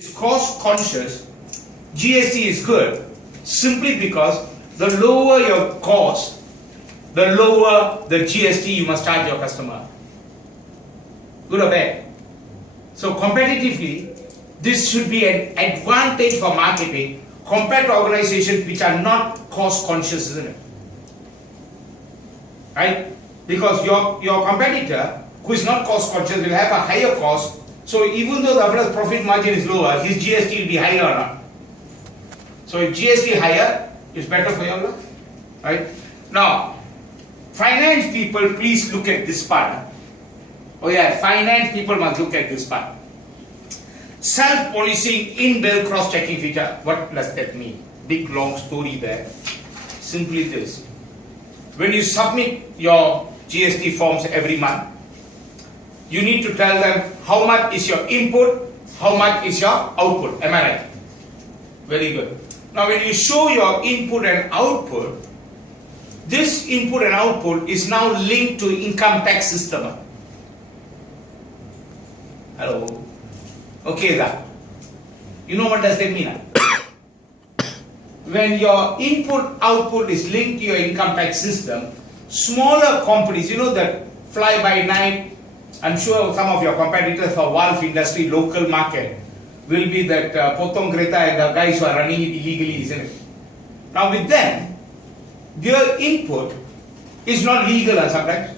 is cost conscious, GST is good simply because the lower your cost, the lower the GST you must charge your customer. Good or bad? So competitively, this should be an advantage for marketing compared to organizations which are not cost conscious, isn't it? Right? Because your competitor who is not cost conscious will have a higher cost. So even though the average profit margin is lower, his GST will be higher or not. So if GST higher, it's better for your life. Right? Now, finance people, please look at this part. Oh yeah, finance people must look at this part. Self-policing in-bill cross-checking feature. What does that mean? Big long story there. Simply this. When you submit your GST forms every month, you need to tell them how much is your input, how much is your output. Am I right? Very good. Now when you show your input and output, this input and output is now linked to income tax system. Hello? Okay, that. You know what does that mean? When your input output is linked to your income tax system, smaller companies, you know that fly by night, I'm sure some of your competitors for valve industry, local market, will be that Potong Greta and the guys who are running it illegally, isn't it? Now with them, their input is not legal sometimes.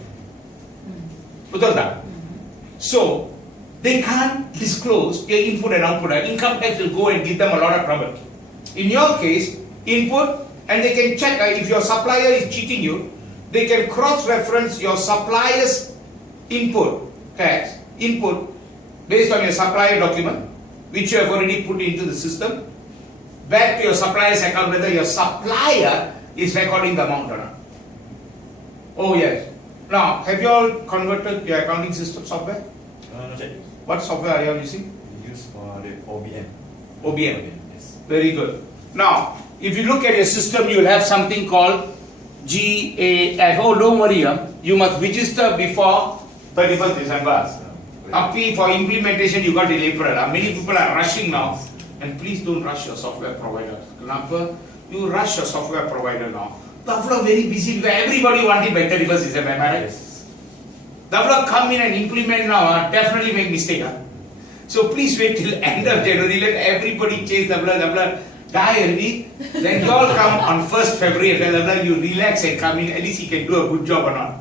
So, they can't disclose their input and output. Income tax will go and give them a lot of trouble. In your case, input, and they can check if your supplier is cheating you, they can cross-reference your supplier's input tax, input based on your supplier document, which you have already put into the system, back to your supplier's account, whether your supplier is recording the amount or not. Oh yes. Now, have you all converted your accounting system software? Not yet. What software are you all using? We use for the OBM. OBM. Yes. Very good. Now, if you look at your system, you will have something called GAF. Oh, don't worry. You must register before 31st December. Api for implementation, you got till April. Many people are rushing now. And please don't rush your software provider. Kenapa? You rush your software provider now. They are very busy because everybody wanted by 31st December. Am I right? Yes. They will come in and implement now. Definitely make mistake. So please wait till end of January. Let everybody chase the die already. Then you all come on 1st February and you relax and come in. At least he can do a good job or not.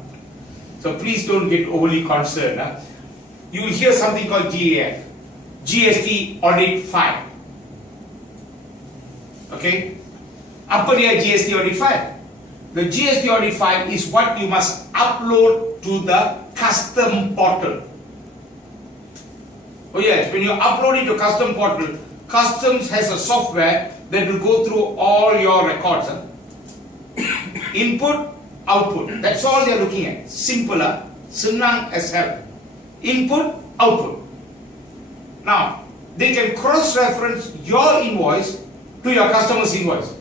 So please don't get overly concerned. You will hear something called GAF, GST Audit File. Okay? Apa dia GST Audit File? The GST Audit File is what you must upload to the custom portal. Oh yes, when you upload it to custom portal, customs has a software that will go through all your records. Input, output. That's all they are looking at. Simpler, senang as hell. Input, output. Now, they can cross-reference your invoice to your customer's invoice.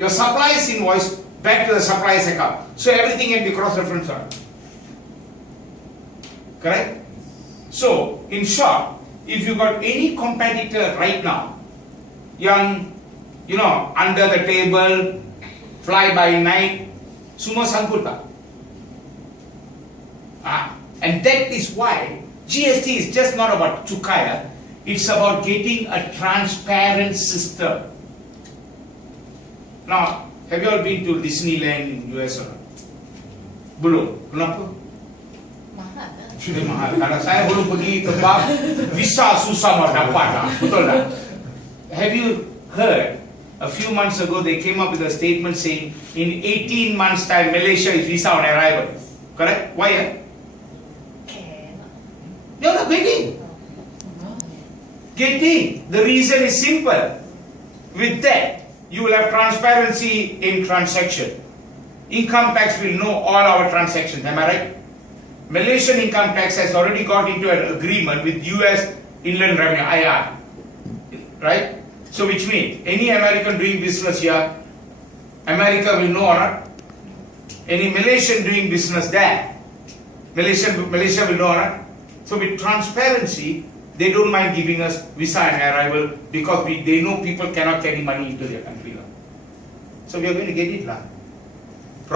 Your supplier's invoice back to the supplier's account. So everything can be cross-referenced. Correct? So, in short, if you got any competitor right now, young, under the table, fly by night, semua sangkut tak? And that is why GST is just not about cukai, it's about getting a transparent system. Now, have you all been to Disneyland in US or not? Belum. Kenapa? Mahal. Sudah mahal. Karena saya belum pergi tempat visa susah mau dapat. Betul tak? Have you heard? A few months ago they came up with a statement saying in 18 months time Malaysia is visa on arrival. Correct? Why? You're not getting. Getting. The reason is simple. With that, you will have transparency in transaction. Income tax will know all our transactions. Am I right? Malaysian income tax has already got into an agreement with US Inland Revenue, IR. Right? So which means, any American doing business here, America will know or not? Any Malaysian doing business there, Malaysia will know or not? So with transparency, they don't mind giving us visa and arrival because they know people cannot carry money into their country. So we are going to get it lah.